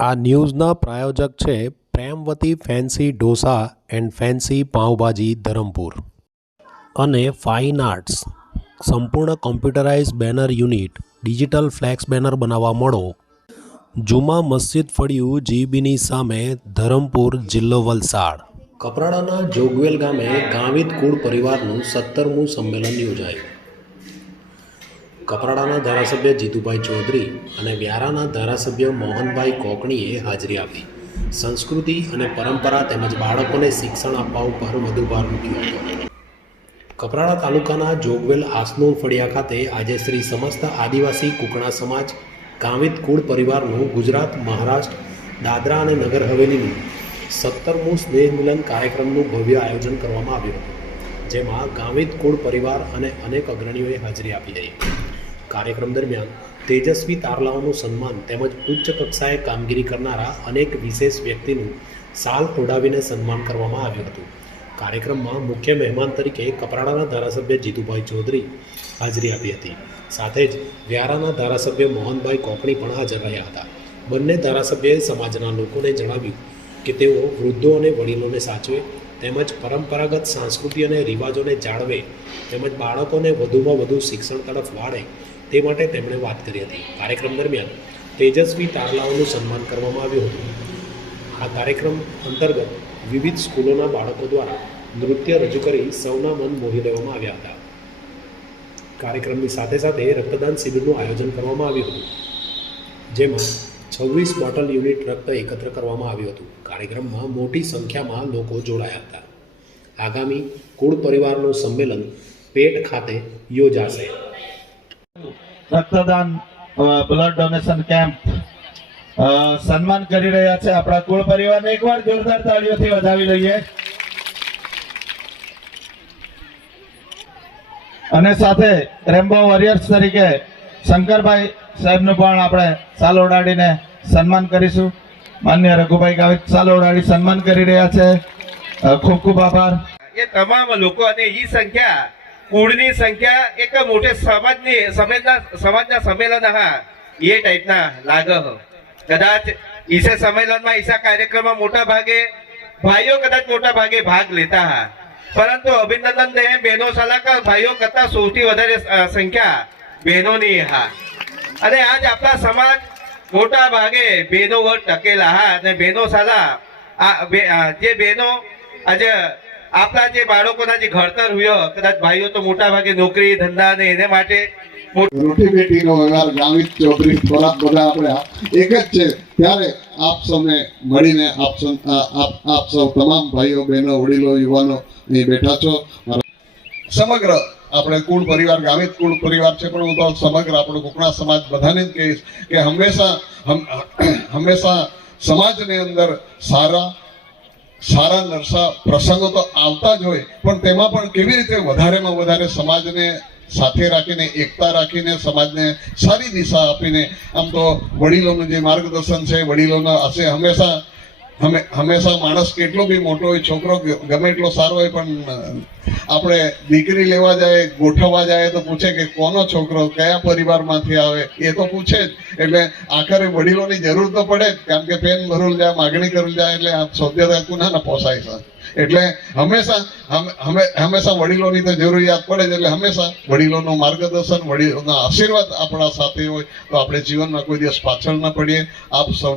આ ન્યૂઝના પ્રાયોજક છે Premvati fancy dosa and fancy pav bhaji Dharampur. અને ફાઇન આર્ટ્સ. સંપૂર્ણ computerise banner unit, digital flex banner બનાવવા મળો. જુમા મસ્જિદ ફળિયું જીબીની સામે ધરમપુર જિલ્લો વલસાડ. કપરાડાના જોગવેલ ગામે ગાવિત કુળ પરિવારનું સત્તરમું સંમેલન યોજાયું. કપરાડાના ધારાસભ્ય જીતુભાઈ ચૌધરી અને વ્યારાના ધારાસભ્ય મોહનભાઈ કોકણીએ હાજરી આપી. સંસ્કૃતિ અને પરંપરા તેમજ બાળકોને શિક્ષણ આપવા ઉપર વધુ ભાર મૂક્યો હતો. કપરાડા તાલુકાના જોગવેલ આસનો ફળિયા ખાતે આજે શ્રી સમસ્ત આદિવાસી કુકણા સમાજ ગાવિત કુળ પરિવારનું ગુજરાત, મહારાષ્ટ્ર, દાદરા અને નગર હવેલીનું સત્તરમું સ્નેહ મિલન કાર્યક્રમનું ભવ્ય આયોજન કરવામાં આવ્યું હતું. જેમાં ગામિત કુળ પરિવાર અને અનેક અગ્રણીઓએ હાજરી આપી હતી. કાર્યક્રમ દરમિયાન તેજસ્વી તારલાઓનું સન્માન તેમજ ઉચ્ચ કક્ષાએ કામગીરી કરનારા અનેક વિશેષ વ્યક્તિનું સાલ ઓઢાવીને સન્માન કરવામાં આવ્યું હતું. કાર્યક્રમમાં મુખ્ય મહેમાન તરીકે કપરાડાના ધારાસભ્ય જીતુભાઈ ચૌધરી હાજરી આપી હતી. સાથે જ વ્યારાના ધારાસભ્ય મોહનભાઈ કોકણી પણ હાજર રહ્યા હતા. બંને ધારાસભ્યએ સમાજના લોકોને જણાવ્યું કે તેઓ વૃદ્ધો અને વડીલોને સાચવે, તેમજ પરંપરાગત સંસ્કૃતિ અને રિવાજોને જાળવે, તેમજ બાળકોને વધુમાં વધુ શિક્ષણ તરફ વાળે, તે માટે તેમણે વાત કરી હતી. કાર્યક્રમ દરમિયાન તેજસ્વી તારલાઓનું સન્માન કરવામાં આવ્યું હતું. આ કાર્યક્રમ અંતર્ગત વિવિધ સ્કૂલોના બાળકો દ્વારા નૃત્ય રજૂ કરી સૌના મન મોહી લેવામાં આવ્યા હતા. કાર્યક્રમની સાથે સાથે રક્તદાન શિબિરનું આયોજન કરવામાં આવ્યું હતું. જેમાં છવ્વીસ બોટલ યુનિટ રક્ત એકત્ર કરવામાં આવ્યું હતું. કાર્યક્રમમાં મોટી સંખ્યામાં લોકો જોડાયા હતા. આગામી કુળ પરિવારનું સંમેલન પેટ ખાતે યોજાશે. રક્તદાન બ્લડ ડોનેશન કેમ્પ સન્માન કરી રહ્યા છે આપણા કુળ પરિવારને. એકવાર જોરદાર તાળીઓથી વધાવી લઈએ. અને સાથે રેમ્બો વોરિયર્સ તરીકે શંકરભાઈ સાહેબનું પણ આપણે સાલ ઓડાડીને સન્માન કરીશું. માન્ય રઘુભાઈ ગાવિત સાલ ઓડાડી સન્માન કરી રહ્યા છે. ખૂબ ખૂબ આભાર. એ તમામ લોકો અને ઈ સંખ્યા, કુળની સંખ્યા એક મોટે સમાજની, સમાજના સમાજના સંમેલન હા, એ ટાઈપના લાગ કદાચ ઈસે સંમેલનમાં, ઈસા કાર્યક્રમમાં મોટા ભાગે, ભાઈઓ કદાચ મોટા ભાગે ભાગ લેતા હા. પરંતુ અભિનંદન દે બહેનો સલાહકાર ભાઈઓ કરતા સૌથી વધારે સંખ્યા બહેનોની હા. અને આજ આપણા સમાજ મોટા ભાગે બેનો ટકેલા, હા, અને બેનો સાલા. જે બેનો આજે આપણા જે બાળકોના જે ઘડતર હોય, કદાચ ભાઈઓ તો મોટા ભાગે નોકરી, ધંધા ને એને માટે થોરાક બધા આપણે એક જ છે. ત્યારે આપ સૌને મળીને આપ આપ સૌ તમામ ભાઈઓ, બહેનો, વડીલો, યુવાનો બેઠા છો. સમગ્ર આપણે કુળ પરિવાર, ગામિત કુળ પરિવાર છે, પણ હું તો સમગ્ર આપણો કોકણા સમાજ બધાને જ કહીશ કે હંમેશા હંમેશા સમાજની અંદર સારા સારા નરસા પ્રસંગો તો આવતા જ હોય, પણ તેમાં પણ કેવી રીતે વધારેમાં વધારે સમાજને સાથે રાખીને, એકતા રાખીને, સમાજને સારી દિશા આપીને, આમ તો વડીલોનું જે માર્ગદર્શન છે, વડીલોના હશે, હંમેશા હમે હંમેશા માણસ કેટલો બી મોટો હોય, છોકરો ગમે એટલો સારો હોય, પણ આપણે દીકરી લેવા જાય, ગોઠવવા જાય તો પૂછે કે કોનો છોકરો, કયા પરિવારમાંથી આવે, એ તો પૂછે જ. એટલે આખરે વડીલોની જરૂર તો પડે જ, કારણ કે પેન ભરું જાય, માગણી કરું જાય, એટલે આ સૌદ્યતા કુના ના પોસાય છે એટલે હંમેશા, હમે- હમે- હંમેશા વડીલોની તો જરૂરિયાત પડે જ, એટલે હંમેશા વડીલોનું માર્ગદર્શન, વડીલોના આશીર્વાદ આપણા સાથે હોય, તો આપણે જીવનમાં કોઈ દિવસ પાછળ ના પડીએ. આપ સૌ